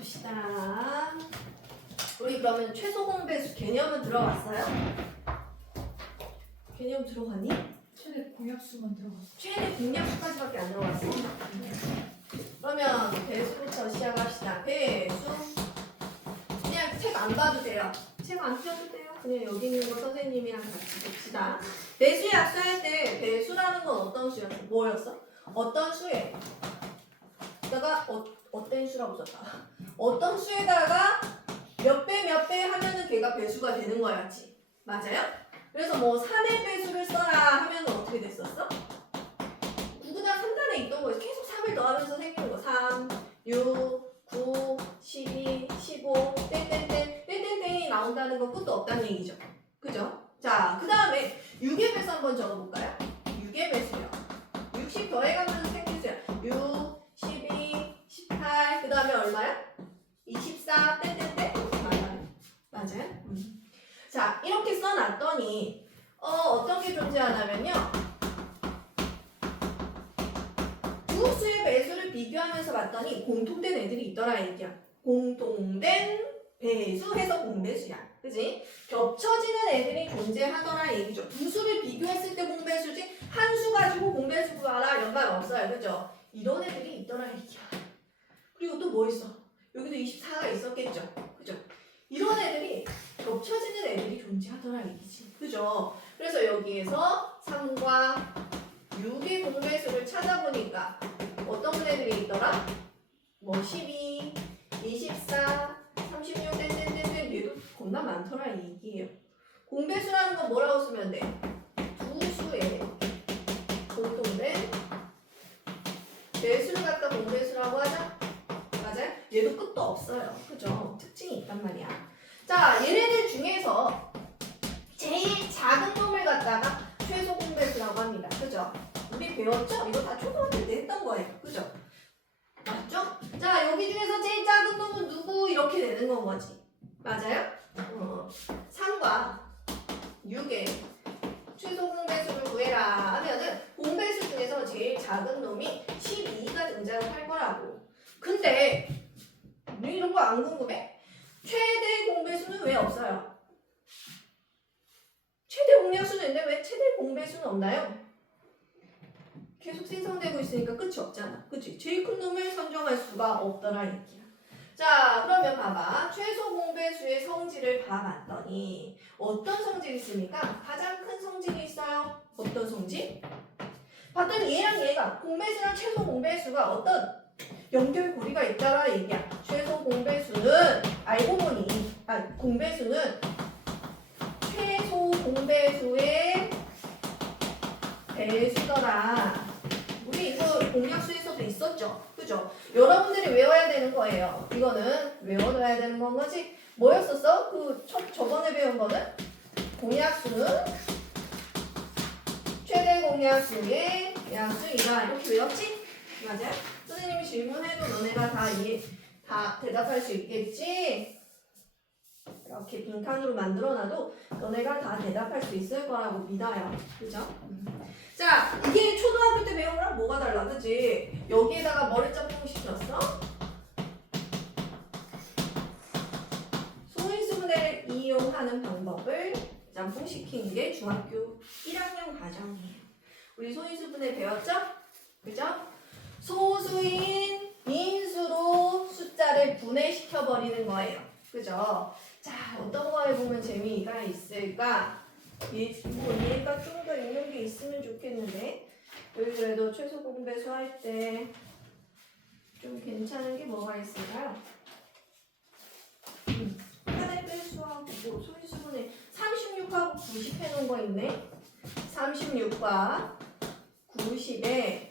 봅시다. 우리 그러면 최소 공배수 개념은 들어갔어요? 개념 들어가니? 최대 공약수만 들어갔어. 최대 공약수까지밖에 안 들어갔어. 그러면 배수부터 시작합시다. 배수. 그냥 책 안 봐도 돼요. 책 안 펴도 돼요. 그냥 여기 있는 거 선생님이랑 같이 봅시다. 배수 약수할 때 배수라는 건 어떤 수였어? 뭐였어? 어떤 수에? 다가 어떤 수라고 썼다. 어떤 수에다가 몇 배 몇 배 하면은 걔가 배수가 되는 거였지. 맞아요? 그래서 뭐 3의 배수를 써라 하면 어떻게 됐었어? 9구단 3단에 있던 거에서 계속 3을 더하면서 생기는 거. 3, 6, 9, 12, 15, 땡땡땡이 나온다는 건 끝도 없다는 얘기죠. 그죠? 자, 그 다음에 6의 배수 한번 적어볼까요? 6의 배수요. 60 더해가면서 생긴 수야. 6, 12, 18, 그 다음에 얼마야? 24, 땡땡땡. 맞아요? 자, 이렇게 써놨더니 어떤 게 존재하냐면요. 두 수의 배수를 비교하면서 봤더니 공통된 애들이 있더라 얘기야. 공통된 배수해서 공배수야. 그지? 겹쳐지는 애들이 존재하더라 얘기죠. 두 수를 비교했을 때 공배수지 한 수 가지고 공배수 구하라 연관 없어요. 그죠? 이런 애들이 있더라 얘기야. 그리고 또 뭐 있어? 여기도 24가 있었겠죠. 그죠? 이런 애들이 겹쳐지는 애들이 존재하더라 얘기지. 그죠? 그래서 여기에서 3과 6의 공배수를 찾아보니까 어떤 애들이 있더라? 뭐 12, 24, 36, 땡땡땡땡 얘도 겁나 많더라 얘기예요. 공배수라는 건 뭐라고 쓰면 돼? 두 수의 공통된 배수를 갖다 공배수라고 하자. 맞아요? 얘도 끝도 없어요. 그죠? 특징이 있단 말이야. 자, 얘네들 중에서 제일 작은 놈을 갖다가 최소 공배수라고 합니다. 그죠? 우리 배웠죠? 이거 다 초등학교 때 했던 거예요. 그죠? 맞죠? 자, 여기 중에서 제일 작은 놈은 누구? 이렇게 되는 건 거지. 맞아요? 3과 6의 최소 공배수를 구해라 하면은 공배수 중에서 제일 작은 놈이 12가 등장을 할 거라고. 근데 이런 거 안 궁금해? 최대 공배수는 왜 없어요? 최대 공약수는 있는데 왜 최대 공배수는 없나요? 계속 생성되고 있으니까 끝이 없잖아. 그치? 제일 큰 놈을 선정할 수가 없더라 얘기야. 자, 그러면 봐봐. 최소 공배수의 성질을 봐봤더니 어떤 성질이 있습니까? 가장 큰 성질이 있어요. 어떤 성질? 봤더니 얘랑 얘가 공배수랑 최소 공배수가 어떤 연결고리가 있다라 얘기야. 최소 공배수는 알고 보니 공배수는 최소 공배수의 배수더라. 우리 이거 공약수에서도 있었죠. 그죠? 여러분들이 외워야 되는 거예요. 이거는 외워둬야 되는 건 거지. 뭐였었어? 저번에 배운 거는 공약수는 최대 공약수의 약수이다. 이렇게 외웠지? 맞아요? 선생님이 질문해도 너네가 다 대답할 수 있겠지? 이렇게 빈칸으로 만들어놔도 너네가 다 대답할 수 있을 거라고 믿어요. 그죠? 자, 이게 초등학교 때 배운 거랑 뭐가 달라? 그치? 여기에다가 뭐를 짬뽕 시켰어? 소인수분해를 이용하는 방법을 짬뽕시킨 게 중학교 1학년 과정이에요. 우리 소인수분해 배웠죠? 그죠? 소수인 인수로 숫자를 분해시켜버리는 거예요. 그죠? 자, 어떤 거에 보면 재미가 있을까? 얘가 좀 더 있는 게 있으면 좋겠는데 여기 그래도 최소 공배수 할 때 좀 괜찮은 게 뭐가 있을까요? 하나의 배수하고 뭐 소인수분해 36하고 90 해놓은 거 있네. 36과 90에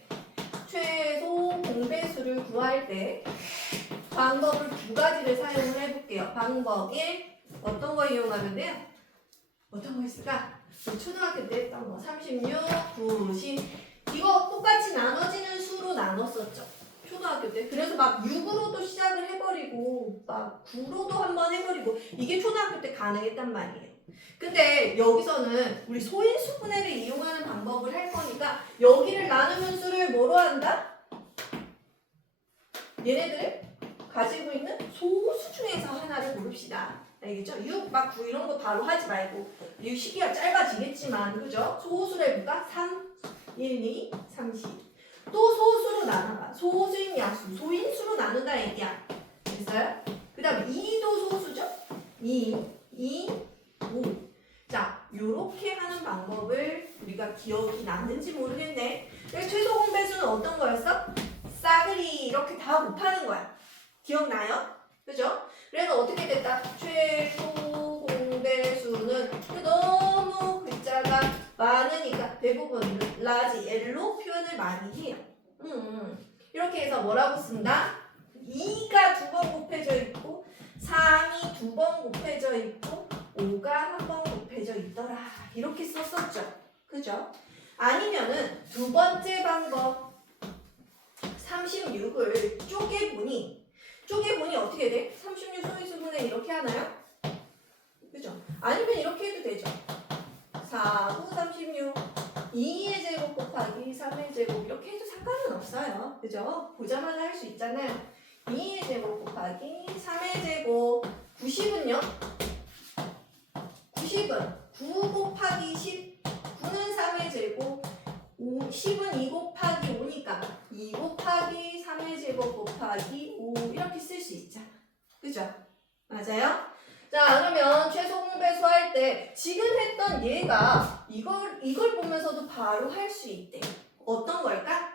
최소 공배수를 구할 때 방법을 두 가지를 사용을 해볼게요. 방법 1, 어떤 거 이용하면 돼요? 어떤 거 있을까? 초등학교 때 했던 거 36, 90 이거 똑같이 나눠지는 수로 나눴었죠. 초등학교 때. 그래서 막 6으로도 시작을 해버리고 막 9로도 한번 해버리고 이게 초등학교 때 가능했단 말이에요. 근데 여기서는 우리 소인수분해를 이용하는 방법을 할 거니까 여기를 나누는 수를 뭐로 한다? 얘네들을 가지고 있는 소수 중에서 하나를 고릅시다. 알겠죠? 6, 막 9 이런 거 바로 하지 말고 이 시기가 짧아지겠지만 그죠? 소수를 해볼까? 3, 1, 2, 3, 10. 또 소수로 나눠봐. 소수인 약수, 소인수로 나눈다 얘기야. 됐어요? 그 다음에 2도 소수죠? 2, 5. 자, 요렇게 하는 방법을 우리가 기억이 났는지 모르겠네. 여기 최소 공배수는 어떤 거였어? 싸그리 이렇게 다 곱하는 거야. 기억나요? 그죠? 그래서 어떻게 됐다? 최소 공배수는 너무 글자가 많으니까 대부분 라지 L로 표현을 많이 해요. 이렇게 해서 뭐라고 쓴다? 2가 2번 곱해져 있고 3이 2번 곱해져 있고 5가 한 번 곱해져 있더라. 이렇게 썼었죠. 그죠? 아니면은 두 번째 방법 36을 쪼개보니 어떻게 돼? 36 소인수분해 이렇게 하나요? 그죠? 아니면 이렇게 해도 되죠. 4, 9, 36 2의 제곱 곱하기 3의 제곱 이렇게 해도 상관은 없어요. 그죠? 보자마자 할 수 있잖아요. 2의 제곱 곱하기 3의 제곱 90은요? 90은 9 곱하기 10 9는 3의 제곱 10은 2 곱하기 5니까 2 곱하기 3의 제곱 곱하기 5 이렇게 쓸 수 있잖아. 그죠? 맞아요? 자, 그러면 최소 공배수 할 때 지금 했던 얘가 이걸 보면서도 바로 할 수 있대. 어떤 걸까?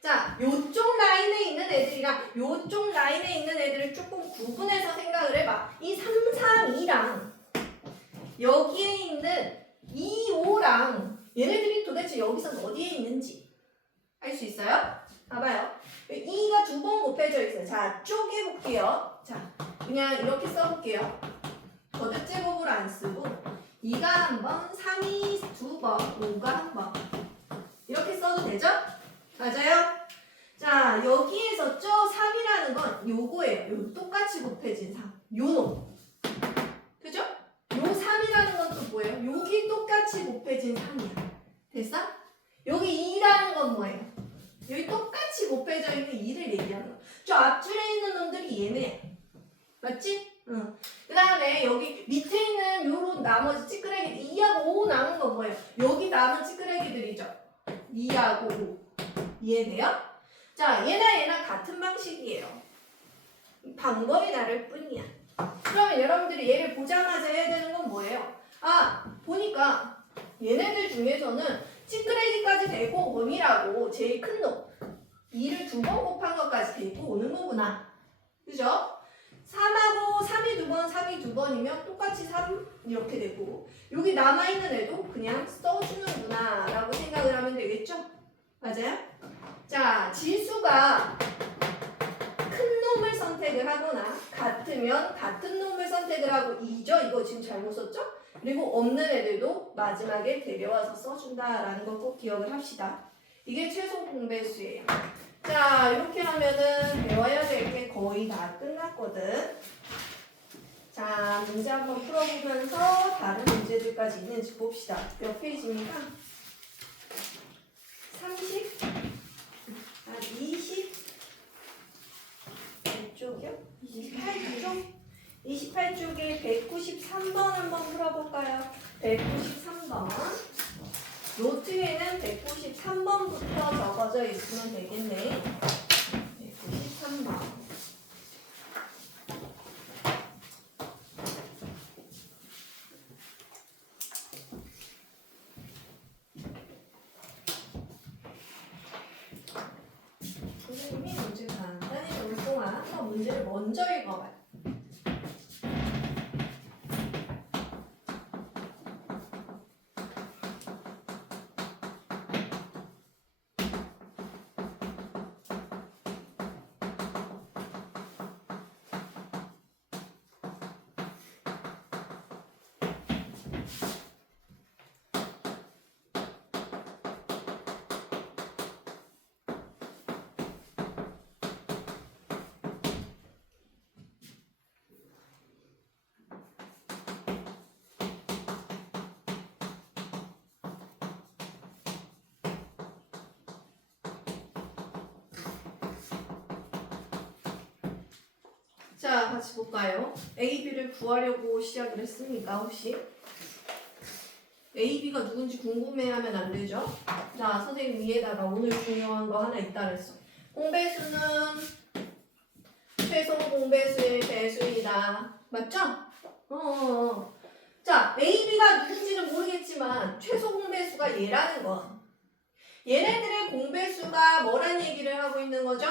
자, 요쪽 라인에 있는 애들이랑 요쪽 라인에 있는 애들을 조금 구분해서 생각을 해봐. 이 3, 3, 2랑 여기에 있는 2, 5랑 얘네들이 도대체 여기서 어디에 있는지 알 수 있어요? 봐봐요. 2가 2번 곱해져 있어요. 자, 쪼개볼게요. 자, 그냥 이렇게 써볼게요. 거듭제곱을 안 쓰고 2가 한 번, 3이 2번, 5가 한 번. 이렇게 써도 되죠? 맞아요? 자, 여기에서 저 3이라는 건 요거예요. 요 똑같이 곱해진 3. 요 놈. 그죠? 요 3이라는 건 또 뭐예요? 여기 똑같이 곱해진 3이야. 됐어? 여기 2라는 건 뭐예요? 여기 똑같이 곱해져 있는 2를 얘기하는 거. 저 앞줄에 있는 놈들이 얘네야. 맞지? 응. 그 다음에 여기 밑에 있는 요런 나머지 찌끄레기 2하고 5 남은 건 뭐예요? 여기 남은 찌끄레기들이죠. 2하고 5. 이해돼요? 자, 얘나 같은 방식이에요. 방법이 다를 뿐이야. 그러면 여러분들이 얘를 보자마자 해야 되는 건 뭐예요? 아, 보니까 얘네들 중에서는 찌끄레기까지 데리고 오니라고 제일 큰 놈. 2를 2번 곱한 것까지 데리고 오는 거구나. 그죠? 3하고 3이 2번, 3이 2번이면 똑같이 3 이렇게 되고 여기 남아있는 애도 그냥 써주는구나 라고 생각을 하면 되겠죠? 맞아요? 자, 지수가 큰 놈을 선택을 하거나 같으면 같은 놈을 선택을 하고 2죠? 이거 지금 잘못 썼죠? 그리고 없는 애들도 마지막에 데려와서 써준다라는 걸 꼭 기억을 합시다. 이게 최소 공배수예요. 자, 이렇게 하면은 배워야 될 게 거의 다 끝났거든. 자, 문제 한번 풀어보면서 다른 문제들까지 있는지 봅시다. 몇 페이지입니까? 30? 20? 이쪽이요? 28쪽? 28쪽에 193번 한번 풀어볼까요? 193번. 노트에는 193번부터 적어져 있으면 되겠네. 193번. 선생님이 문제 간단히 올 동안 한번 문제를 먼저 읽어봐요. 자, 같이 볼까요? A, B를 구하려고 시작을 했으니까 혹시 A, B가 누군지 궁금해하면 안 되죠? 자, 선생님 위에다가 오늘 중요한 거 하나 있다 그랬어. 공배수는 최소 공배수의 배수이다. 맞죠? 자, A, B가 누군지는 모르겠지만 최소 공배수가 얘라는 거. 얘네들의 공배수가 뭐란 얘기를 하고 있는 거죠?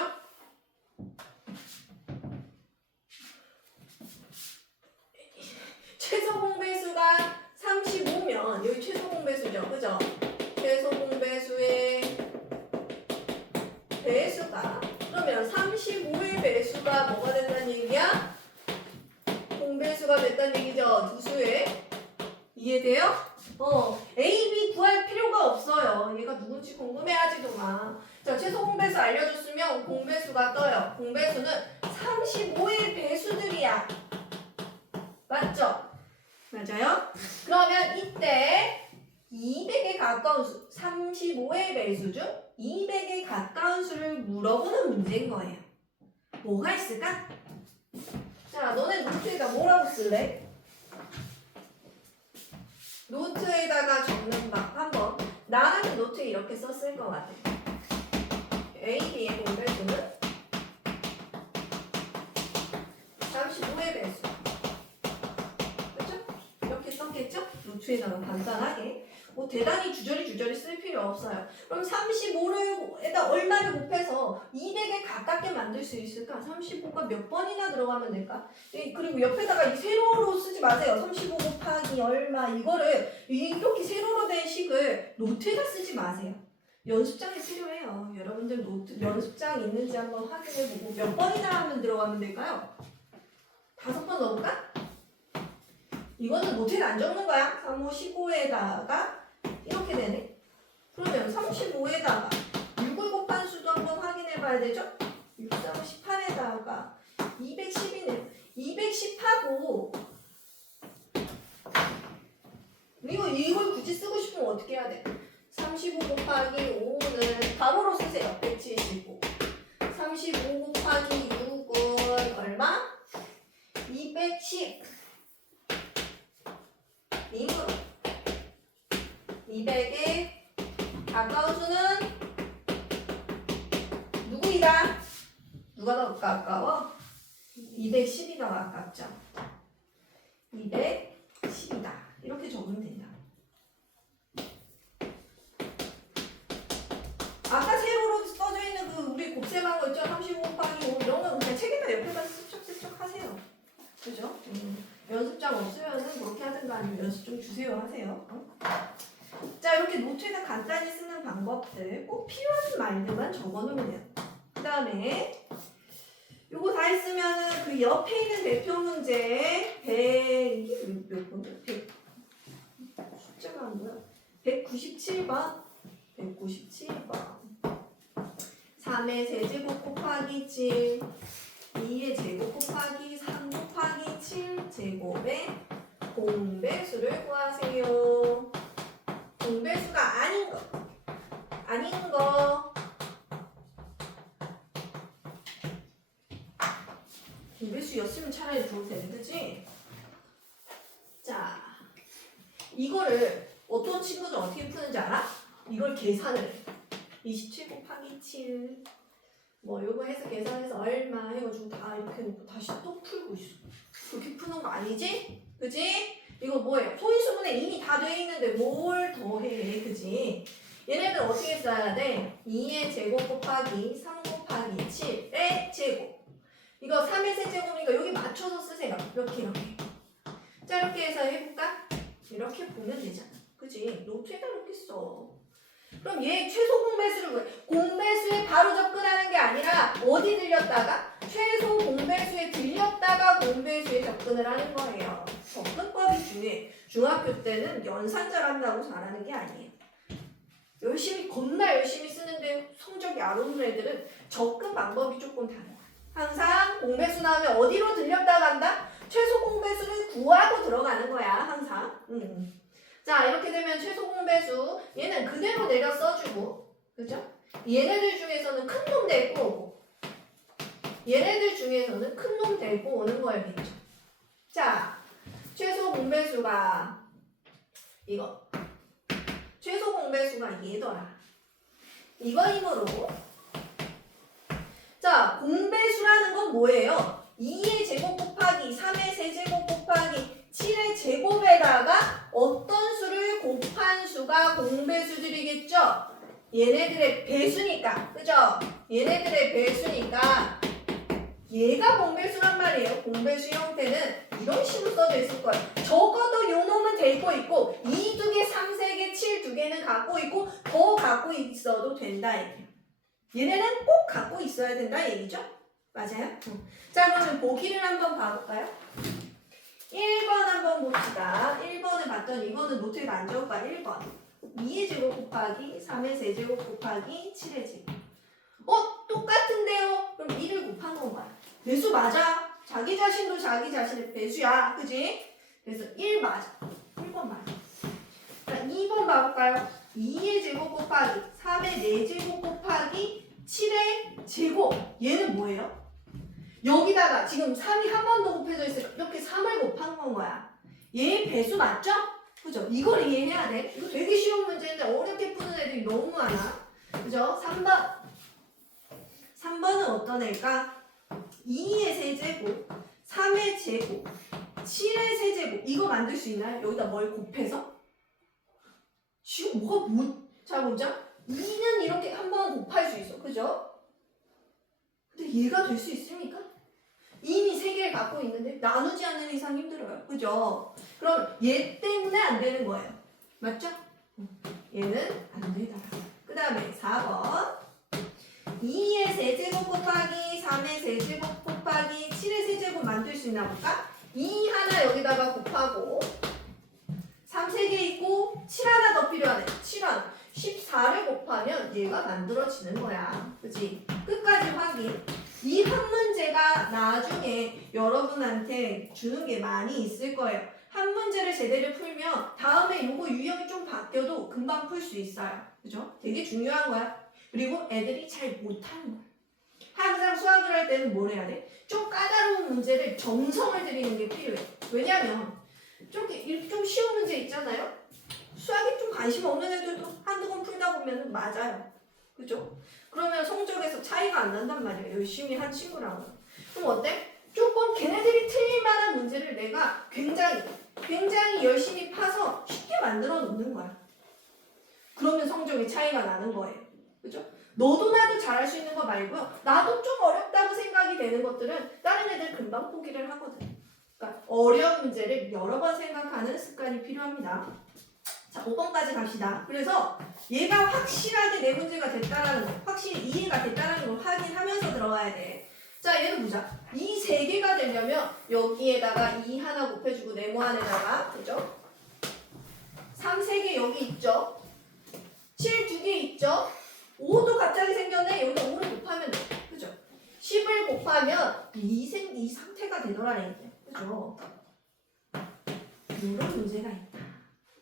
최소 공배수가 35면 여기 최소 공배수죠. 그죠? 최소 공배수의 배수가 그러면 35의 배수가 뭐가 된다는 얘기야? 공배수가 됐다는 얘기죠. 두 수의. 이해돼요? A, B 구할 필요가 없어요. 얘가 누군지 궁금해하지도 마. 자, 최소 공배수 알려줬으면 공배수가 떠요. 공배수는 35의 배수들이야. 맞죠? 맞아요? 그러면 이때 200에 가까운 수, 35의 배수 중 200에 가까운 수를 물어보는 문제인 거예요. 뭐가 있을까? 자, 너네 노트에다 뭐라고 쓸래? 노트에다가 적는 방 한번 나는 노트에 이렇게 썼을 것 같아. A, B의 공배수는 35의 배수. 그렇죠? 이렇게 썼겠죠? 노트에다가 간단하게. 뭐 대단히 주저리 쓸 필요 없어요. 그럼 35에다 얼마를 곱해서 200에 가깝게 만들 수 있을까? 35가 몇 번이나 들어가면 될까? 그리고 옆에다가 이 세로로 쓰지 마세요. 35 곱하기 얼마 이거를 이렇게 세로로 된 식을 노트에다 쓰지 마세요. 연습장이 필요해요. 여러분들 노트 연습장 있는지 한번 확인해보고 몇 번이나 하면 들어가면 될까요? 5번 넣을까? 이거는 노트에 안 적는 거야. 3, 5, 15에다가 이렇게 되네. 그러면 35에다가 6을 곱한 수도 한번 확인해 봐야 되죠? 6, 3, 18에다가 210이네요. 210하고 이걸 굳이 쓰고 싶으면 어떻게 해야 돼? 35 곱하기 5는 가로로 쓰세요. 175. 35 곱하기 6은 얼마? 210. 이므로 200에 가까운 수는 누구이다? 누가 더 가까워? 210이 더 가깝죠. 210이다. 이렇게 적으면 된다. 아까 세로로 써져 있는 그 우리 곱셈한 거 있죠? 35 곱하기 5 이런 건 그냥 책에다 옆에다 슬쩍슬쩍 하세요. 그죠? 연습장 없으면은 그렇게 하든가 아니면 연습 좀 주세요 하세요. 자, 이렇게 노트에다 간단히 쓰는 방법들 꼭 필요한 말들만 적어놓으면 돼요. 그 다음에 요거 다 했으면은 그 옆에 있는 대표 문제 100 이게 몇 번이야? 100 숫자가 안 보여. 197번 197번 3의 세제곱 곱하기 7 2의 제곱 곱하기 3 곱하기 7 제곱의 공배수를 구하세요. 공배수가 아닌 거 공배수였으면 차라리 좋을 텐데, 그치? 자, 이거를 어떤 친구들 어떻게 푸는지 알아? 이걸 계산을 해. 27 곱하기 7 뭐 요거 해서 계산해서 얼마 해가지고 다 이렇게 놓고 다시 또 풀고 있어. 그렇게 푸는 거 아니지? 그지? 이거 뭐예요? 소인수분해 이미 다 돼 있는데 뭘 더해, 그지? 얘네들 어떻게 써야 돼? 2의 제곱 곱하기 3 곱하기 7의 제곱. 이거 3의 세제곱이니까 여기 맞춰서 쓰세요. 이렇게. 자, 이렇게 해서 해볼까? 이렇게 보면 되잖아. 그지? 노트에다 이렇게 써. 그럼 얘 최소 공배수를 공배수에 바로 접근하는 게 아니라 어디 들렸다가? 최소 공배수에 들렸다가 공배수에 접근을 하는 거예요. 접근법이 중요해. 중학교 때는 연산 잘한다고 잘하는 게 아니에요. 겁나 열심히 쓰는데 성적이 안 오는 애들은 접근 방법이 조금 달라요. 항상 공배수 나오면 어디로 들렸다 간다? 최소 공배수를 구하고 들어가는 거야, 항상. 자, 이렇게 되면 최소 공배수 얘는 그대로 내려 써주고, 그죠? 얘네들 중에서는 큰 놈 데리고 오고 얘네들 중에서는 큰 놈 데리고 데리고 오는 거였겠죠. 자, 최소 공배수가 이거. 최소 공배수가 얘더라. 이거이므로 자, 공배수라는 건 뭐예요? 2의 제곱 곱하기 3의 세제곱 곱하기 7의 제곱에다가 어떤 수를 곱한 수가 공배수들이겠죠? 얘네들의 배수니까, 그죠? 얘네들의 배수니까 얘가 공배수란 말이에요. 공배수 형태는 이런 식으로 써져 있을 거예요. 적어도 요 놈은 데리고 있고 2 두 개, 3, 3개, 7 두 개는 갖고 있고 더 갖고 있어도 된다 얘기예요. 얘네는 꼭 갖고 있어야 된다 얘기죠? 맞아요? 자, 그러면 보기를 한번 봐볼까요? 1번 한번 봅시다. 1번을 봤더니 이거는 노트에 안 적을까? 1번 2의 제곱 곱하기 3의 세제곱 곱하기 7의 제곱. 똑같은데요? 그럼 2를 곱한 건 거야. 배수 맞아. 자기 자신도 자기 자신의 배수야. 그지? 그래서 1 맞아. 1번 맞아. 자, 2번 봐볼까요? 2의 제곱 곱하기 3의 4제곱 곱하기 7의 제곱. 얘는 뭐예요? 여기다가 지금 3이 한 번 더 곱해져 있으니까 이렇게 3을 곱한 건 거야. 얘 배수 맞죠? 그죠? 이걸 이해해야 돼. 이거 되게 쉬운 문제인데 어렵게 푸는 애들이 너무 많아. 그죠? 3번은 어떤 애일까? 2의 세제곱, 3의 제곱, 7의 세제곱. 이거 만들 수 있나요? 여기다 뭘 곱해서? 지금 자 보자. 2는 이렇게 한 번 곱할 수 있어. 그죠? 근데 얘가 될 수 있습니까? 이미 3개를 갖고 있는데 나누지 않는 이상 힘들어요. 그죠? 그럼 얘 때문에 안 되는 거예요. 맞죠? 얘는 안 되더라. 그 다음에 4번 2의 세제곱 곱하기 3의 세제곱 곱하기 7의 세제곱 만들 수 있나 볼까? 2 하나 여기다가 곱하고 3 3개 있고 7 하나 더 필요하네. 7 하나 14를 곱하면 얘가 만들어지는 거야. 그치? 끝까지 확인. 이 한 문제가 나중에 여러분한테 주는 게 많이 있을 거예요. 한 문제를 제대로 풀면 다음에 요거 유형이 좀 바뀌어도 금방 풀 수 있어요. 그죠? 되게 중요한 거야. 그리고 애들이 잘 못하는 거야. 항상 수학을 할 때는 뭘 해야 돼? 좀 까다로운 문제를 정성을 들이는 게 필요해. 왜냐면 좀 쉬운 문제 있잖아요? 수학에 좀 관심 없는 애들도 한두 번 풀다 보면 맞아요. 그죠? 그러면 성적에서 차이가 안 난단 말이에요. 열심히 한 친구랑은. 그럼 어때? 조금 걔네들이 틀릴 만한 문제를 내가 굉장히 열심히 파서 쉽게 만들어 놓는 거야. 그러면 성적에 차이가 나는 거예요. 그죠? 너도 나도 잘할 수 있는 거 말고요. 나도 좀 어렵다고 생각이 되는 것들은 다른 애들 금방 포기를 하거든. 그러니까 어려운 문제를 여러 번 생각하는 습관이 필요합니다. 자, 5번까지 갑시다. 그래서 얘가 확실하게 네 문제가 됐다라는 거, 확실히 이해가 됐다라는 걸 확인하면서 들어가야 돼. 자, 얘를 보자. 이 세 개가 되려면 여기에다가 2 하나 곱해주고 네모 안에다가, 그죠? 3 3개 여기 있죠? 7 2개 있죠? 5도 갑자기 생겼네. 여기다 5를 곱하면 돼. 그죠? 10을 곱하면 이 상태가 되더라 얘기야. 그죠? 이런 문제가 있다.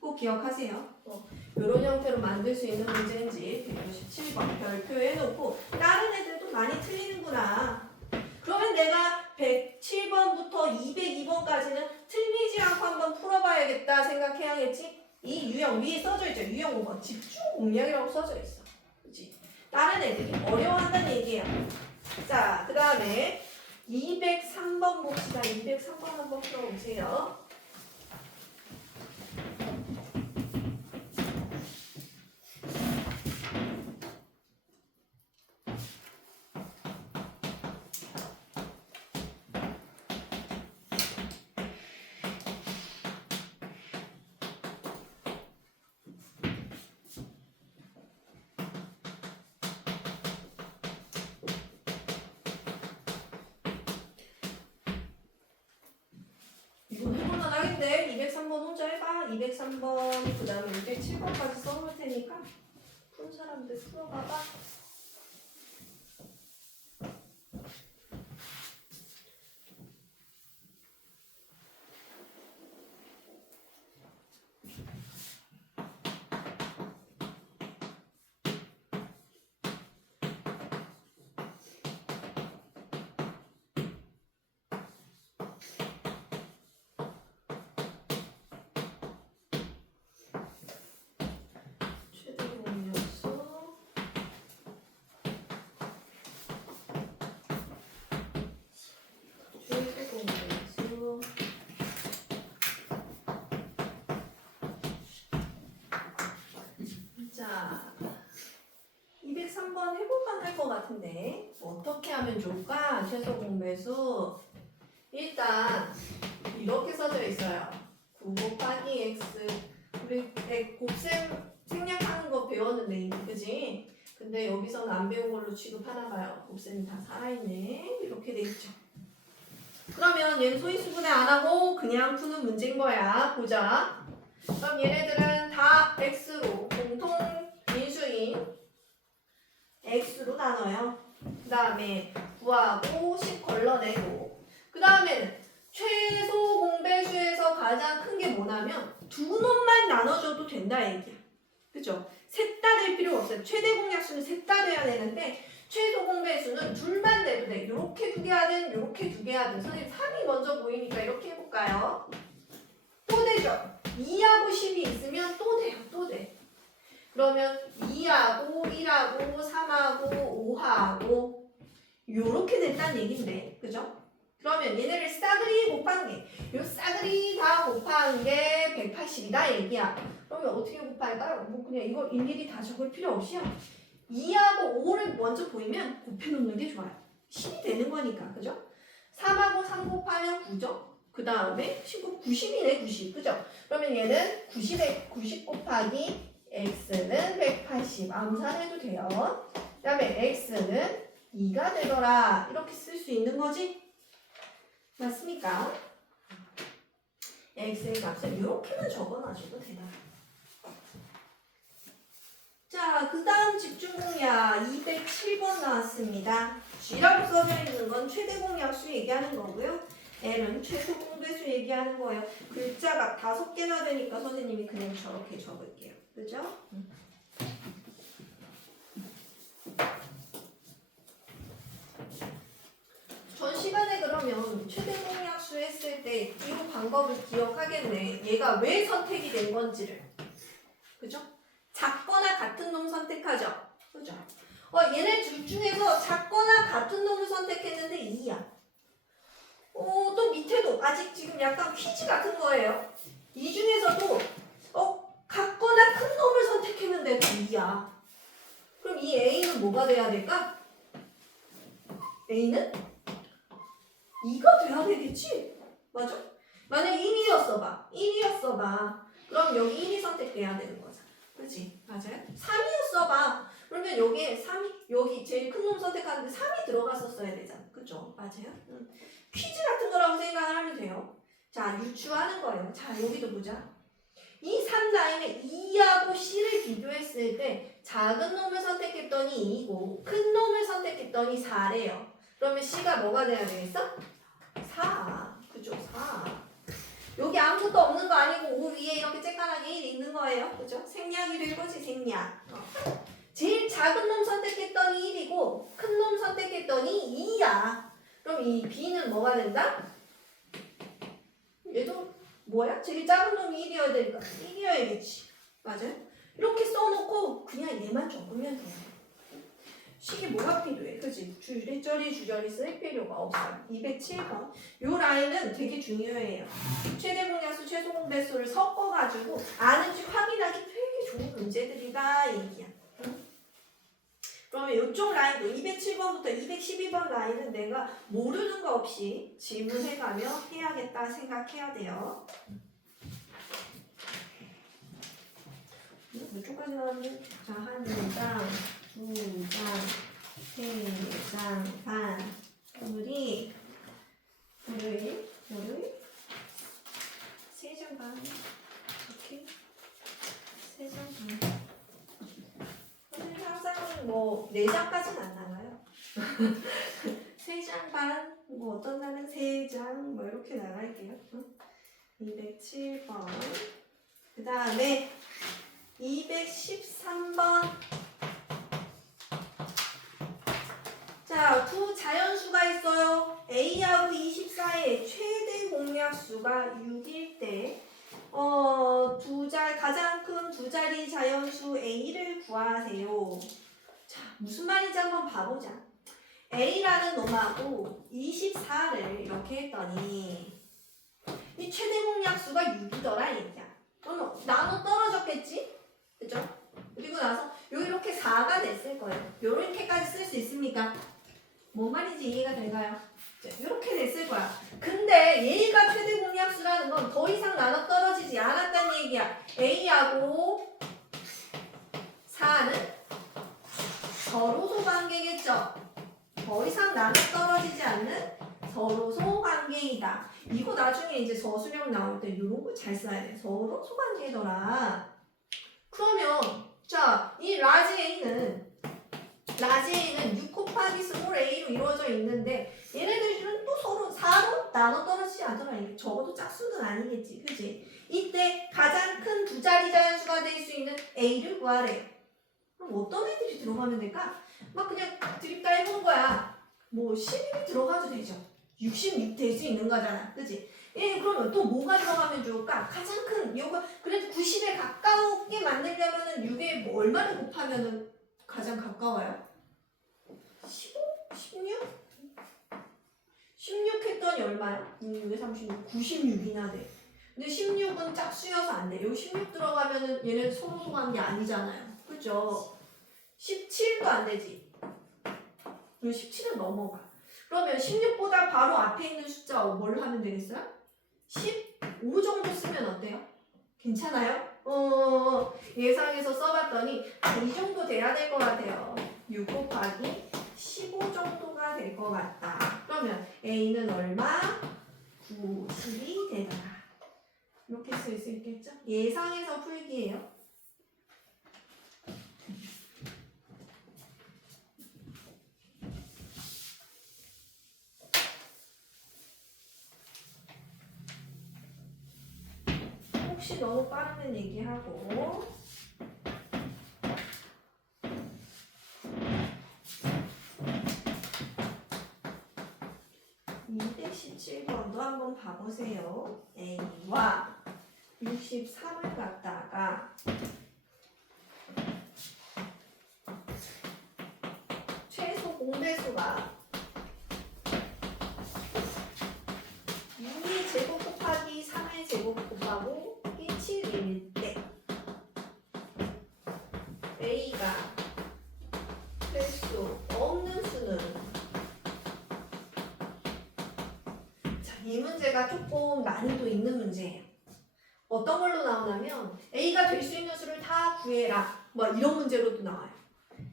꼭 기억하세요. 이런 형태로 만들 수 있는 문제인지 157번 별표에 놓고 다른 애들도 많이 틀리는구나. 그러면 내가 107번부터 202번까지는 틀리지 않고 한번 풀어봐야겠다 생각해야겠지? 이 유형 위에 써져 있죠. 유형 5번 집중 공략이라고 써져 있어. 그치? 다른 애들이 어려워한다는 얘기예요. 자, 그 다음에 203번 봅시다. 203번 한번 풀어보세요. 이거 해볼만 하겠는데? 203번 혼자 해봐. 203번 그 다음에 207번까지 써놓을 테니까 푼 사람들 풀어봐봐. 같은데 어떻게 하면 좋을까? 최소 공배수 일단 이렇게 써져 있어요. 9 곱하기 x 우리 곱셈 생략하는 거 배웠는데 그지? 근데 여기서는 안 배운 걸로 취급하나 봐요. 곱셈이 다 살아있네. 이렇게 돼 있죠. 그러면 얘는 소위수분해 안 하고 그냥 푸는 문제인 거야. 보자. 그럼 얘네들은 다 x로 공통 인수인 x로 나눠요. 그 다음에 구하고 10 걸러내고 그 다음에는 최소 공배수에서 가장 큰 게 뭐냐면 두 놈만 나눠줘도 된다 얘기야. 그죠? 셋 다 될 필요가 없어요. 최대 공약수는 셋 다 돼야 되는데 최소 공배수는 둘만 돼도 돼. 이렇게 두 개 하든 이렇게 두 개 하든. 선생님 3이 먼저 보이니까 이렇게 해볼까요? 또 되죠? 2하고 10이 있으면 또 돼요. 또 돼. 그러면 2하고 1하고 3하고 5하고 요렇게 됐다는 얘긴데 그죠? 그러면 얘네를 싸그리 곱한 게 요 싸그리 다 곱한 게 180이다 얘기야. 그러면 어떻게 곱할까요? 뭐 그냥 이거 일일이 다 적을 필요 없이요. 2하고 5를 먼저 보이면 곱해놓는 게 좋아요. 10이 되는 거니까 그죠? 3하고 3 곱하면 9죠? 그 다음에 90이네 90 그죠? 그러면 얘는 90 곱하기 x는 180 암산해도 돼요. 그 다음에 x는 2가 되더라 이렇게 쓸 수 있는 거지? 맞습니까? x의 값을 이렇게만 적어놔줘도 되나? 자, 그 다음 집중공약 207번 나왔습니다. G라고 써져 있는 건 최대 공약수 얘기하는 거고요. L은 최소 공배수 얘기하는 거예요. 글자가 5개나 되니까 선생님이 그냥 저렇게 적을게요. 그죠? 전 시간에 그러면 최대 공약수 했을 때 이 방법을 기억하겠네. 얘가 왜 선택이 된 건지를. 그죠? 작거나 같은 놈 선택하죠. 그죠? 얘네 둘 중에서 작거나 같은 놈을 선택했는데 2야. 또 밑에도 아직 지금 약간 퀴즈 같은 거예요. 이 중에서도 같거나 큰 놈을 선택했는데 2야. 그럼 이 A는 뭐가 돼야 될까? A는 2가 돼야 되겠지? 맞아? 만약 1이었어 봐. 그럼 여기 1이 선택돼야 되는 거잖아. 그치? 맞아요? 3이었어 봐. 그러면 여기에 3이, 여기 제일 큰 놈 선택하는데 3이 들어갔었어야 되잖아. 그쵸? 맞아요? 퀴즈 같은 거라고 생각을 하면 돼요. 자, 유추하는 거예요. 자, 여기도 보자. 이 3라인에 2하고 C를 비교했을 때 작은 놈을 선택했더니 2이고 큰 놈을 선택했더니 4래요. 그러면 C가 뭐가 돼야 되겠어? 4. 그죠? 4. 여기 아무것도 없는 거 아니고 5 위에 이렇게 쬐깐하게 1 있는 거예요. 그죠? 생략이 될 거지, 생략. 제일 작은 놈 선택했더니 1이고 큰 놈 선택했더니 2야. 그럼 이 B는 뭐가 된다? 얘도 뭐야? 제일 작은 놈이 1이어야 되니까 1이어야겠지. 맞아요? 이렇게 써놓고 그냥 얘만 적으면 돼요. 식이 뭐가 필요해? 그치? 주저리 쓸 필요가 없어요. 207번. 요 라인은 되게 중요해요. 최대 공약수, 최소 공배수를 섞어가지고 아는지 확인하기 되게 좋은 문제들이다 얘기야. 응? 그러면 이쪽 라인도 207번부터 212번 라인은 내가 모르는 거 없이 질문해가며 해야겠다 생각해야 돼요. 몇 쪽까지 나왔는데? 자, 1장, 2장, 3장 반. 오늘이 월요일 3장 반. 이렇게 3장 반. 오늘 항상 뭐 4장까지는 안 나가요. 3장 반, 뭐 어떤 날은 3장 뭐 이렇게 나갈게요. 207번. 그 다음에 213번. 자, 두 자연수가 있어요. A하고 24의 최대 공약수가 6일 때 가장 큰 두 자리 자연수 A를 구하세요. 자, 무슨 말인지 한번 봐보자. A라는 놈하고 24를 이렇게 했더니 이 최대 공약수가 6이더라 얘기야. 그럼 나눠 떨어졌겠지? 그죠? 그리고 나서 이렇게 4가 됐을 거예요. 요렇게까지 쓸 수 있습니까? 뭔 말인지 이해가 될까요? 이렇게 됐을 거야. 근데 얘가 최대 공약수라는 건 더 이상 나눠 떨어지지 않았다는 얘기야. A하고 4는 서로소 관계겠죠. 더 이상 나눠 떨어지지 않는 서로소 관계이다. 이거 나중에 이제 저수령 나올 때 이런 거 잘 써야 돼. 서로소 관계더라. 그러면 자, 이 라지 A는 6 곱하기 스몰 a로 이루어져 있는데 얘네들은 또 서로 4로 나눠 떨어지지 않더라. 이게 적어도 짝수는 아니겠지. 그지? 이때 가장 큰 두 자리 자연수가 될 수 있는 a를 구하래. 그럼 어떤 애들이 들어가면 될까? 막 그냥 드립다 해본 거야. 뭐 11이 들어가도 되죠. 66 될 수 있는 거잖아. 그지? 예, 그러면 또 뭐가 들어가면 좋을까? 가장 큰 요거 그래도 90에 가까우게 만들려면은 6에 뭐 얼마를 곱하면은 가장 가까워요? 15? 16? 16 했더니 얼마야? 6에 36, 96이나 돼. 근데 16은 짝수여서 안 돼. 여기 16 들어가면은 얘네 서로 소개한 게 아니잖아요. 그죠? 17도 안 되지. 그리고 17은 넘어가. 그러면 16보다 바로 앞에 있는 숫자 뭘 하면 되겠어요? 15 정도 쓰면 어때요? 괜찮아요? 예상해서 써봤더니 이 정도 돼야 될 것 같아요. 6 곱하기 15 정도가 될 것 같다. 그러면 A는 얼마? 90이 되더라. 이렇게 쓸 수 있겠죠? 예상해서 풀기예요. 혹시 너무 빠르면 얘기하고 217번도 한번 봐보세요. A와 63을 갖다가 최소 공배수가 2의 제곱 곱하기 3의 제곱 곱하고 7일 때 A가 될 수 없는 수는 자, 이 문제가 조금 난이도 있는 문제예요. 어떤 걸로 나오냐면 A가 될 수 있는 수를 다 구해라 뭐 이런 문제로도 나와요.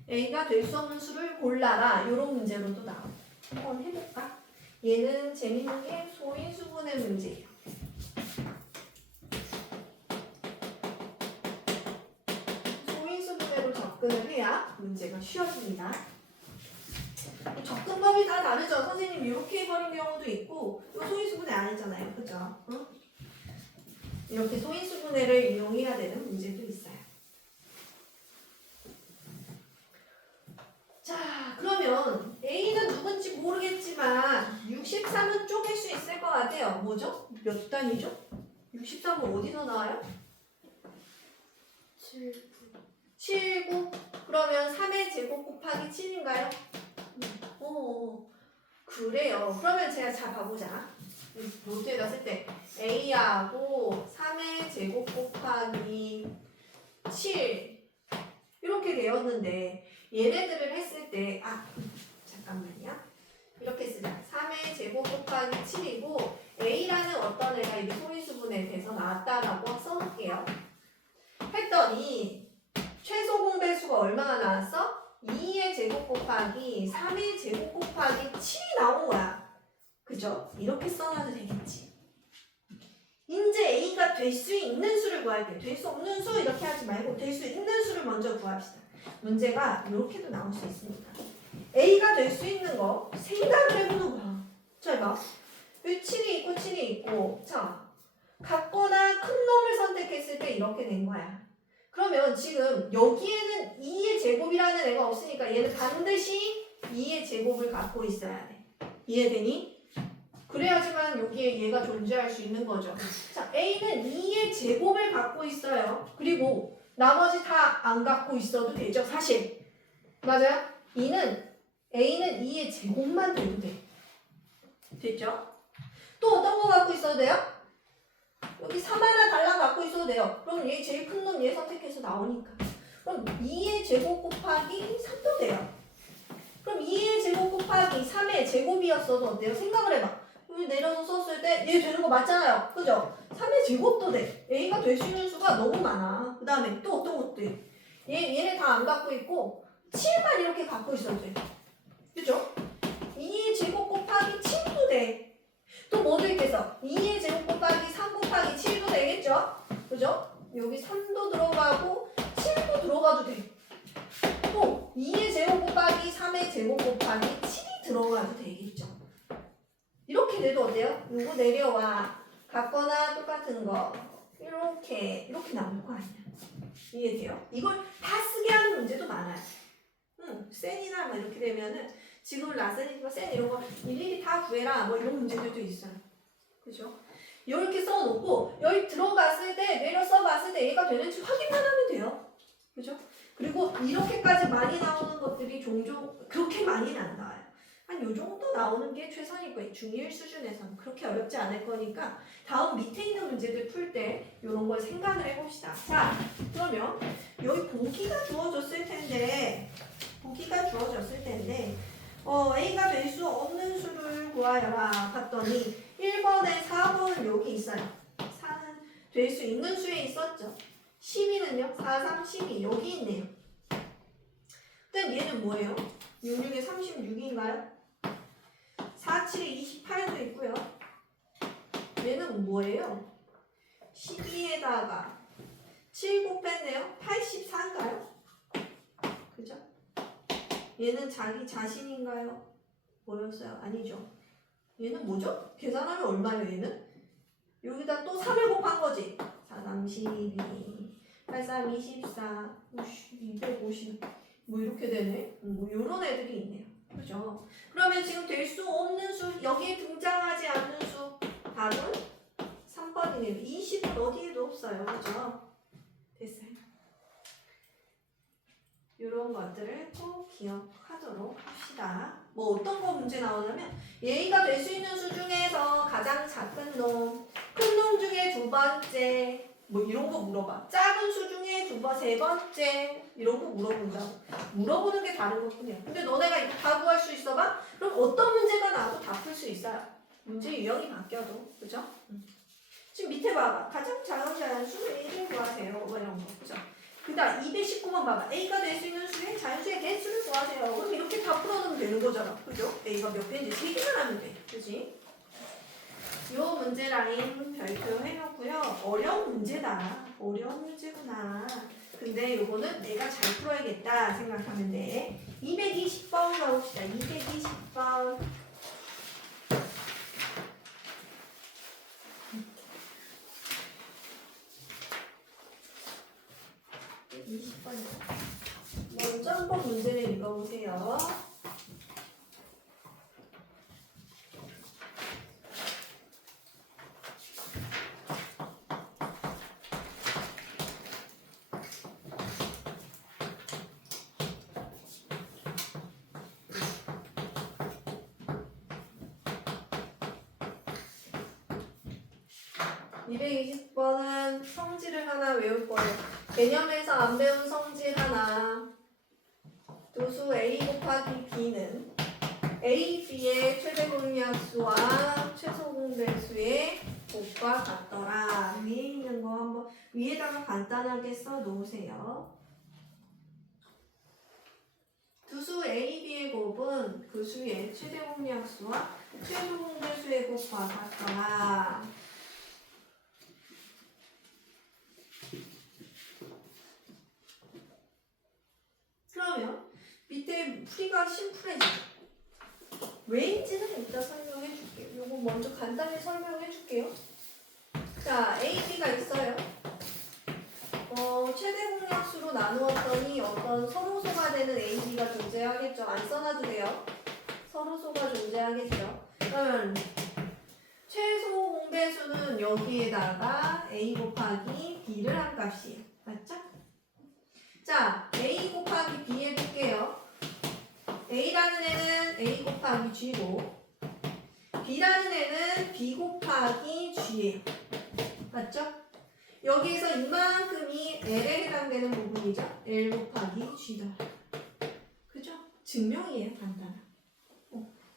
A가 될 수 없는 수를 골라라 이런 문제로도 나와요. 한번 해볼까? 얘는 재밌는 게 소인수분해 문제예요. 소인수분해로 접근을 해야 문제가 쉬워집니다. 접근법이 다 다르죠. 선생님 이렇게 해버린 경우도 있고 이거 소인수분해 아니잖아요. 그죠? 응? 이렇게 소인수분해를 이용해야 되는 문제도 있어요. 자, 그러면 A는 누군지 모르겠지만 63은 쪼갤 수 있을 것 같아요. 뭐죠? 몇 단위죠? 63은 어디서 나와요? 7, 7, 9. 그러면 3의 제곱 곱하기 7인가요? 그래요. 그러면 제가 자 봐보자. 노트에다 쓸 때 A하고 3의 제곱 곱하기 7 이렇게 되었는데 얘네들을 했을 때 잠깐만요. 이렇게 쓰자. 3의 제곱 곱하기 7이고 A라는 어떤 애가 이 소인수분해에 대해서 나왔다라고 써놓을게요. 했더니 최소 공배수가 얼마나 나왔어? 2의 제곱 곱하기 3의 제곱 곱하기 7이 나온 거야. 그죠? 이렇게 써놔도 되겠지. 이제 A가 될 수 있는 수를 구할게요. 될 수 없는 수 이렇게 하지 말고 될 수 있는 수를 먼저 구합시다. 문제가 이렇게도 나올 수 있습니다. A가 될 수 있는 거 생각을 해보는 거야. 자, 봐. 여기 7이 있고 7이 있고 자, 같거나 큰 놈을 선택했을 때 이렇게 된 거야. 그러면 지금 여기에는 2의 제곱이라는 애가 없으니까 얘는 반드시 2의 제곱을 갖고 있어야 돼. 이해되니? 그래야지만 여기에 얘가 존재할 수 있는 거죠. 자, A는 2의 제곱을 갖고 있어요. 그리고 나머지 다 안 갖고 있어도 되죠, 사실. 맞아요? A는 2의 제곱만 돼도 돼. 됐죠? 또 어떤 거 갖고 있어도 돼요? 여기 3 하나 달랑 갖고 있어도 돼요. 그럼 얘 제일 큰 놈 얘 선택해서 나오니까. 그럼 2의 제곱 곱하기 3도 돼요. 그럼 2의 제곱 곱하기 3의 제곱이었어도 어때요? 생각을 해봐. 여기 내려서 썼을 때 얘 되는 거 맞잖아요. 그죠? 3의 제곱도 돼. A가 될 수 있는 수가 너무 많아. 그 다음에 또 어떤 것도 돼. 얘네 다 안 갖고 있고 7만 이렇게 갖고 있어도 돼. 그죠? 2의 제곱 곱하기 7도 돼. 또 뭐도 있겠어? 2의 제곱 곱하기 3 곱하기 7도 되겠죠? 그죠? 여기 3도 들어가고 7도 들어가도 돼. 또 2의 제곱 곱하기 3의 제곱 곱하기 7이 들어가도 되겠죠. 이렇게 돼도 어때요? 요거 내려와. 같거나 똑같은 거 이렇게 나올 거 아니야. 이해돼요? 이걸 다 쓰게 하는 문제도 많아요. 센이나 뭐 이렇게 되면은 지금 라센이나 센 이런 거 일일이 다 구해라 뭐 이런 문제들도 있어요. 그죠? 이렇게 써놓고 여기 들어갔을 때 내려 써봤을 때 얘가 되는지 확인만 하면 돼요. 그죠? 그리고 이렇게까지 많이 나오는 것들이 종종 그렇게 많이는 안 나와요. 한 요 정도 나오는 게 최선일 거예요. 중1 수준에서는 그렇게 어렵지 않을 거니까 다음 밑에 있는 문제들 풀 때 이런 걸 생각을 해봅시다. 자, 그러면 여기 보기가 주어졌을 텐데 A가 될 수 없는 수를 구하여라 봤더니 1번에 4번 여기 있어요. 4는 될 수 있는 수에 있었죠. 12는요? 4, 3, 12 여기 있네요. 일단 얘는 뭐예요? 66에 36인가요? 4, 7에 28도 있고요. 얘는 뭐예요? 12에다가 7 곱했네요? 84인가요? 그죠? 얘는 자기 자신인가요? 뭐였어요? 아니죠. 얘는 뭐죠? 계산하면 얼마예요 얘는? 여기다 또 3을 곱한 거지. 4, 3, 12 8, 3, 24 250 뭐 이렇게 되네. 뭐 요런 애들이 있네요. 그죠? 그러면 지금 될 수 없는 수, 여기에 등장하지 않는 수 답은 3번이네요. 20은 어디에도 없어요. 그죠? 됐어요. 이런 것들을 꼭 기억하도록 합시다. 뭐 어떤 거 문제 나오냐면 A가 될 수 있는 수 중에서 가장 작은 놈, 큰 놈 중에 두 번째 뭐 이런 거 물어봐. 작은 수 중에 세 번째 이런 거 물어본다고. 물어보는 게 다른 것뿐이야. 근데 너네가 이거 다 구할 수 있어 봐? 그럼 어떤 문제가 나와도 다 풀 수 있어요. 문제 유형이 바뀌어도. 그죠? 지금 밑에 봐봐. 가장 작은 자연수 A를 구하세요. 뭐 이런 거. 그죠? 그 다음 219번 봐봐. A가 될 수 있는 수의 자연수의 개수를 구하세요. 그럼 이렇게 다 풀어놓으면 되는 거잖아. 그죠? A가 몇 개인지 세기만 하면 돼. 그지? 요 문제 라인 별표 해놓고요. 어려운 문제다. 어려운 문제구나. 근데 요거는 내가 잘 풀어야겠다 생각하면 돼. 220번 가봅시다. 220번. 20번이요. 먼저 한번 문제를 읽어보세요. (220번은) 성질을 하나 외울 거예요. 개념에서 안 배운 성질 하나. 두수 A 곱하기 B는 A, B의 최대 공약수와 최소 공배수의 곱과 같더라. 위에 있는 거 한번 위에다가 간단하게 써 놓으세요. 두수 A, B의 곱은 그 수의 최대 공약수와 최소 공배수의 곱과 같더라. 그러면 밑에 풀이가 심플해지죠. 왜인지는 이따 설명해 줄게요. 요거 먼저 간단히 설명해 줄게요. 자, A, B가 있어요. 최대 공약수로 나누었더니 어떤 서로소가 되는 A, B가 존재하겠죠. 안 써놔도 돼요. 서로소가 존재하겠죠. 그러면 최소 공배수는 여기에다가 A 곱하기 B를 한 값이에요. 맞죠? 자, A 곱하기 B 해볼게요. A라는 애는 A 곱하기 G고 B라는 애는 B 곱하기 G예요. 맞죠? 여기에서 이만큼이 L에 해당되는 부분이죠. L 곱하기 G다. 그죠? 증명이에요. 간단한.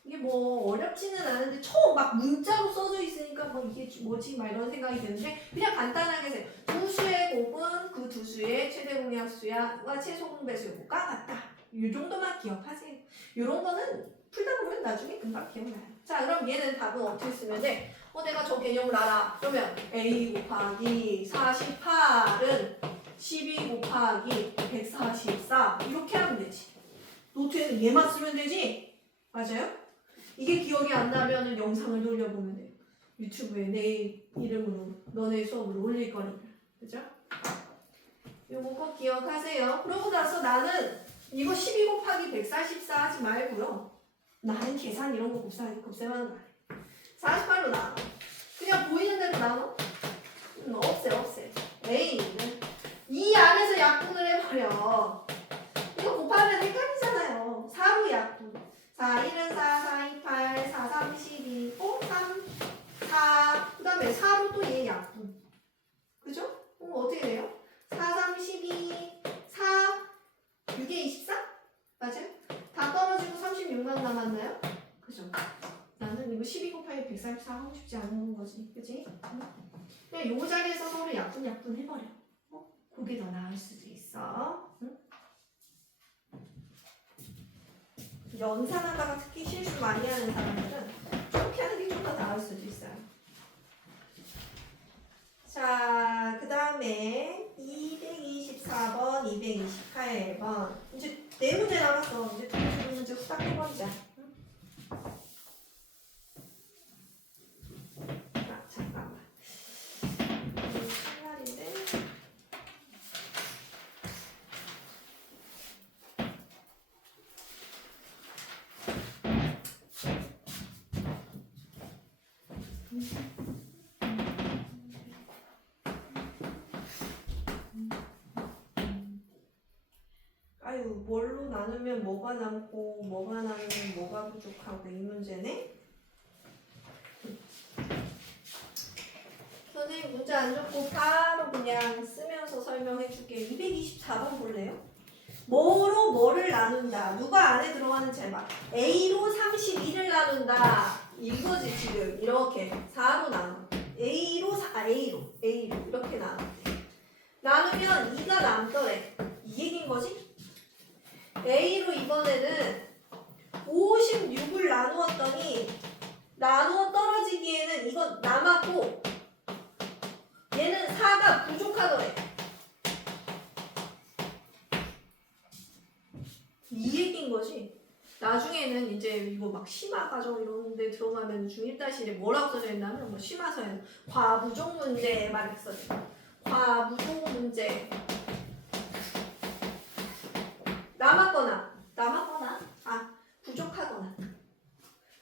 이게 뭐 어렵지는 않은데 처음 막 문자로 써져 있으니까 뭐 이게 뭐지 막 이런 생각이 드는데 그냥 간단하게 해서 두 수의 곱은 그 두 수의 최대 공약수와 최소 공배수가 같다. 이 정도만 기억하세요. 이런 거는 풀다 보면 나중에 금방 기억나요. 자, 그럼 얘는 답은 어떻게 쓰면 돼? 내가 저 개념을 알아. 그러면 A 곱하기 48은 12 곱하기 144 이렇게 하면 되지. 노트에는 얘만 쓰면 되지? 맞아요? 이게 기억이 안 나면은 영상을 돌려보면 돼요. 유튜브에 내 이름으로 너네 수업을 올릴 거니까. 그죠? 요거 꼭 기억하세요. 그러고 나서 나는 이거 12 곱하기 144 하지 말고요. 나는 계산 이런 거 곱셈하는 거 아니야. 48로 나눠. 그냥 보이는 대로 나눠? 없애. A는 이 안에서 약분을 해버려. 이거 곱하면 헷갈리잖아요. 4로 약분. 4, 1은 4, 4, 2, 8, 4, 3, 12, 3, 4. 그 다음에 4로 또 얘 약분. 그죠? 어떻게 돼요? 4, 3, 12, 4, 6에 24? 맞아요? 다 떨어지고 36만 남았나요? 그죠? 나는 이거 12 곱하기 144 하고 싶지 않은 거지. 그치? 그냥 요 자리에서 서로 약분 해버려. 그게 더 나을 수도 있어. 응? 연산하다가 특히 실수 많이 하는 사람들은 이렇게 하는 게 좀 더 나을 수도 있어요. 자, 그 다음에 224번, 228번. 이제 네 문제 남았어. 이제 두 문제 후딱 해버리자. 잠깐만. 첫날인데. 아유, 뭘로 나누면 뭐가 남고 뭐가 나누면 뭐가 부족하고 이 문제네? 선생님 문제 안 좋고 바로 그냥 쓰면서 설명해 줄게. 224번 볼래요? 뭐로 뭐를 나눈다. 누가 안에 들어가는지 해봐. A로 31을 나눈다. 이거지 지금. 이렇게 4로 나눠. A로 이렇게 나눠. 나누면 2가 남더래. 이 얘기인 거지? A로 이번에는 56을 나누었더니 나누어 떨어지기에는 이건 남았고 얘는 4가 부족하더래. 이 얘기인 거지. 나중에는 이제 이거 막 심화 과정 이런 데 들어가면 중1-1에 뭐라고 써져 있냐면 뭐 심화서에는 과부족 문제 막 이렇게 써져 있어. 과부족 문제. 남았거나 부족하거나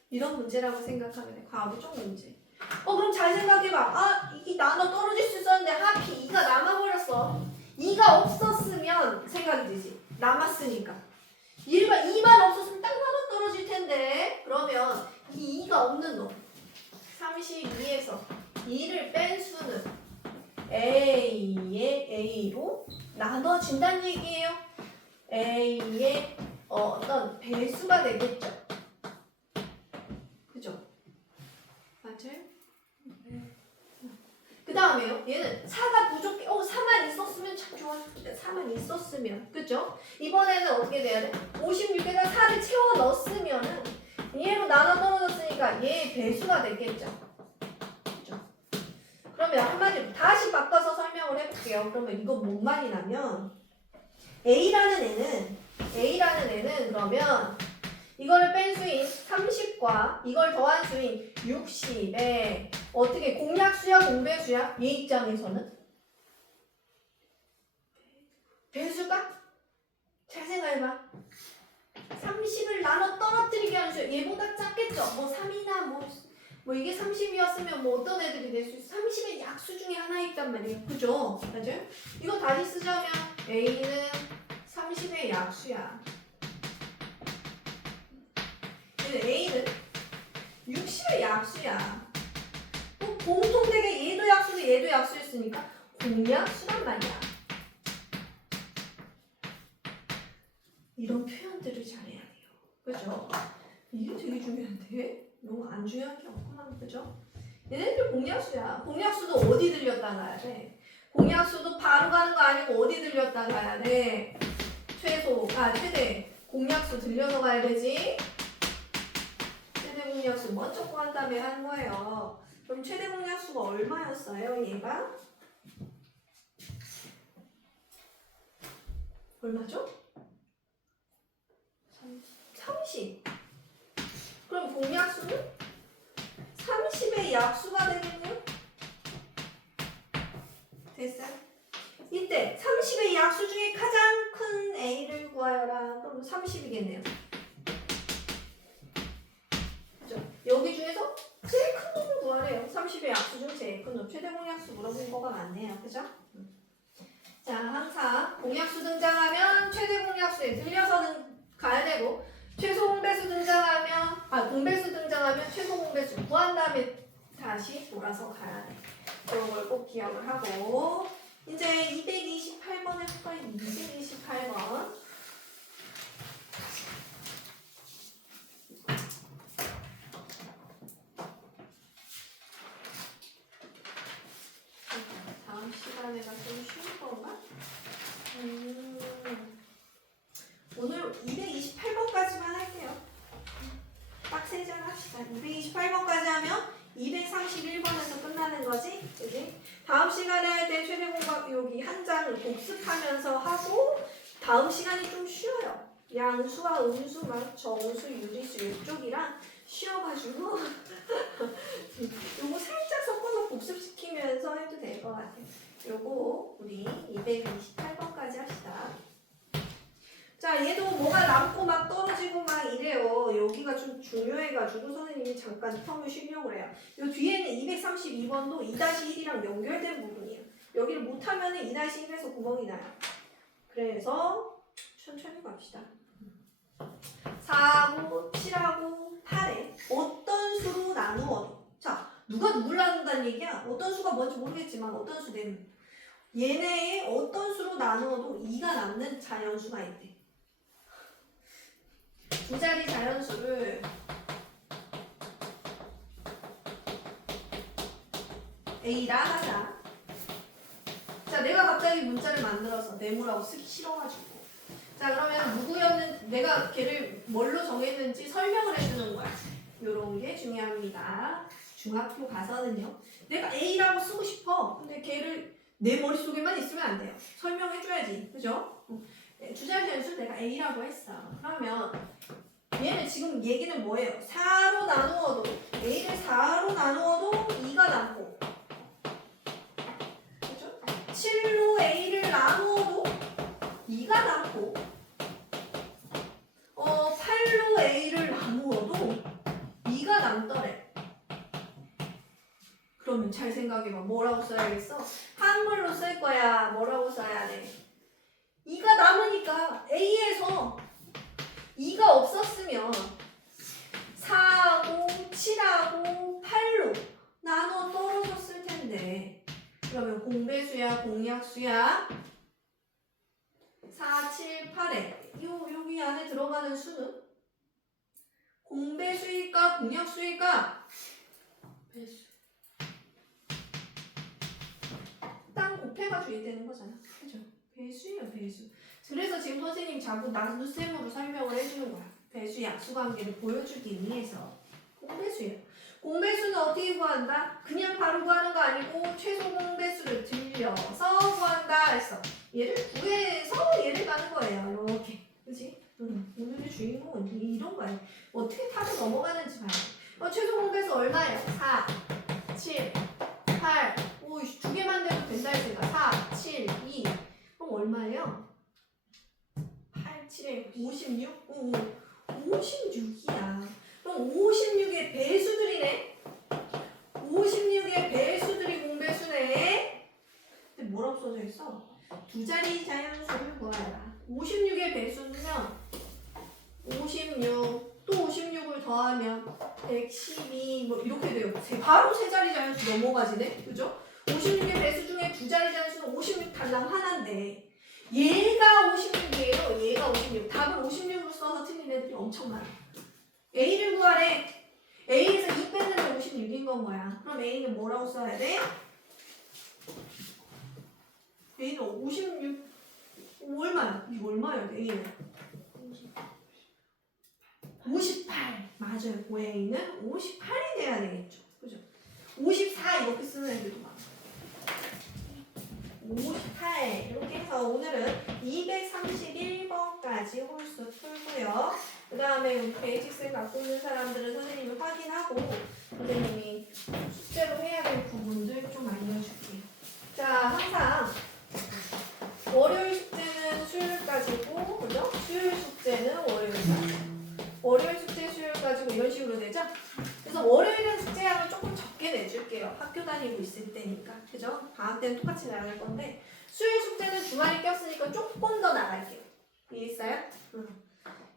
이런 문제라고 생각하면 돼. 과부족 문제. 그럼 잘 생각해봐. 이게 나눠 떨어질 수 있었는데 하필 2가 남아버렸어. 2가 없었으면 생각이 되지. 남았으니까. 2만 없었으면 딱 나눠 떨어질 텐데. 그러면 이 2가 없는 놈 32에서 2를 뺀 수는 A의 A로 나눠진다는 얘기예요. A의 어떤 배수가 되겠죠. 그죠? 맞아요? 그 다음에요. 얘는 4가 부족해. 4만 있었으면 참 좋았는데 4만 있었으면. 그죠? 이번에는 어떻게 돼야 돼? 56에다 4를 채워 넣었으면은 얘로 나눠 떨어졌으니까 얘의 배수가 되겠죠. 그죠? 그러면 한마디로 다시 바꿔서 설명을 해볼게요. 그러면 이거 뭔 말이냐면 A라는 애는 그러면 이거를 뺀 수인 30과 이걸 더한 수인 60에 어떻게 공약수야 공배수야? 얘 입장에서는 배수가? 잘 생각해봐. 30을 나눠 떨어뜨리게 하는 수 얘보다 작겠죠? 뭐 3이나 뭐 이게 30이었으면 뭐 어떤 애들이 될 수 있어? 30의 약수 중에 하나 있단 말이에요. 그죠? 맞아요? 이거 다시 쓰자면 A는 30의 약수야. A는 60의 약수야. 공통되게 얘도 약수고 얘도 약수였으니까 공약수란 말이야. 이런 표현들을 잘해야 돼요. 그죠? 이게 되게 중요한데? 너무 안 중요한 게 없구나. 그죠? 얘네들 공약수야. 공약수도 어디 들렸다 가야 돼? 공약수도 바로 가는 거 아니고 어디 들렸다 가야 돼? 최대. 공약수 들려서 가야 되지? 최대 공약수 먼저 구한 다음에 하는 거예요. 그럼 최대 공약수가 얼마였어요? 얘가? 얼마죠? 30. 그럼 공약수는 30의 약수가 되겠네요? 됐어요? 이때 30의 약수 중에 가장 큰 A를 구하여라. 그럼 30이겠네요. 그죠? 여기 중에서 제일 큰 놈을 구하래요. 30의 약수 중 제일 큰 놈. 최대 공약수 물어본 거가 많네요. 그죠? 자, 항상 공약수 등장하면 최대 공약수에 들려서는 가야 되고, 최소 공배수 등장하면, 공배수 등장하면 최소 공배수 구한 다음에 다시 돌아서 가야 돼. 그런 걸 꼭 기억을 하고, 이제 228번 해볼까요? 228번. 다음 시간에가 좀 쉬울 건가? 오늘 228번까지만 할게요. 빡세장 합시다. 228번까지 하면 231번에서 끝나는 거지? 그지? 다음 시간에 할 때 최대 공각 여기 한 장 복습하면서 하고, 다음 시간이 좀 쉬워요. 양수와 음수, 막 정수, 유리수 이쪽이랑 쉬어가지고 요거 살짝 섞어서 복습시키면서 해도 될 것 같아요. 요거 우리 228번까지 합시다. 자, 얘도 뭐가 남고 막 떨어지고 막 이래요. 여기가 좀 중요해가지고 선생님이 잠깐 텀을 쉬려고 해요. 요 뒤에는 232번도 2-1이랑 연결된 부분이에요. 여기를 못하면 2-1에서 구멍이 나요. 그래서 천천히 갑시다. 4하고 7하고 8에 어떤 수로 나누어도, 자, 누가 누굴 나눈다는 얘기야? 어떤 수가 뭔지 모르겠지만 어떤 수든 얘네의 어떤 수로 나누어도 2가 남는 자연수가 있대. 두 자리 자연수를 A라 하자. 자, 내가 갑자기 문자를 만들어서 네모라고 쓰기 싫어가지고, 자, 그러면 누구였는지, 내가 걔를 뭘로 정했는지 설명을 해주는 거야. 요런 게 중요합니다. 중학교 가서는요, 내가 A라고 쓰고 싶어. 근데 걔를 내 머릿속에만 있으면 안 돼요. 설명해줘야지. 그죠? 주자리 자연수 내가 A라고 했어. 그러면 얘는 지금 얘기는 뭐예요? 4로 나누어도, A를 4로 나누어도 2가 남고, 그죠? 7로 A를 나누어도 2가 남고, 8로 A를 나누어도 2가 남더래. 그러면 잘 생각해봐. 뭐라고 써야겠어? 한글로 쓸 거야. 뭐라고 써야 돼? 2가 남으니까 A에서 2가 없었으면 4하고 7하고 8로 나눠 떨어졌을 텐데, 그러면 공배수야 공약수야? 4, 7, 8에 여기 안에 들어가는 수는 공배수일까 공약수일까? 배수. 딱 곱해가지고 되는 거잖아. 그죠? 배수예요, 배수. 그래서 지금 선생님 자꾸 나눗셈으로 설명을 해주는 거야. 배수 약수 관계를 보여주기 위해서. 공배수예요. 공배수는 어떻게 구한다? 그냥 바로 구하는 거 아니고 최소 공배수를 들려서 구한다 했어. 얘를 구해서 얘를 가는 거예요. 이렇게. 그치? 오늘의 주인공은 이런 거야. 어떻게 타고 넘어가는지 봐요. 최소 공배수 얼마예요? 4, 7, 8, 오, 두 개만 내도 된다 했으니까 4, 7, 2. 그럼 얼마예요? 8, 7에 56? 56이야. 그럼 56의 배수들이네? 56의 배수들이 공배수네? 근데 뭐라고 써져 있어? 두 자리 자연수를 구하라. 56의 배수는요, 56, 또 56을 더하면 112, 뭐 이렇게 돼요. 바로 세 자리 자연수 넘어가지네? 그죠? 56의 배수 중에 두 자리 자연수가 56 달랑 하나인데 얘가 56이에요. 얘가 56. 답을 56으로 써서 틀린 애들이 엄청 많아. A를 구하래. A에서 2 빼는 게 56인 건 거야. 그럼 A는 뭐라고 써야 돼? A는 56 얼마야? 이거 얼마야? A는 58. 맞아요. A는 58이 돼야 되겠죠. 그죠? 54 이렇게 쓰는 애들도 많아. 58 이렇게 해서 오늘은 231번까지 홀수 풀고요. 그 다음에 우리 베이직스 갖고 있는 사람들은 선생님이 확인하고 선생님이 숙제로 해야 될 부분들 좀 알려줄게요. 자, 항상 월요일 숙제는 수요일까지고, 그죠? 수요일 숙제는 월요일까지. 월요일 숙제 수요일 가지고 이런 식으로 되죠? 그래서 월요일은 숙제량을 조금 적게 내줄게요. 학교 다니고 있을 때니까. 그죠? 방학 때는 똑같이 나갈 건데 수요일 숙제는 주말에 꼈으니까 조금 더 나갈게요. 이해했어요?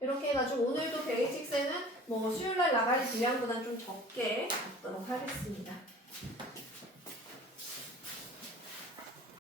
이렇게 해가지고 오늘도 베이직스는 뭐 수요일날 나갈 분량보다 좀 적게 갖도록 하겠습니다.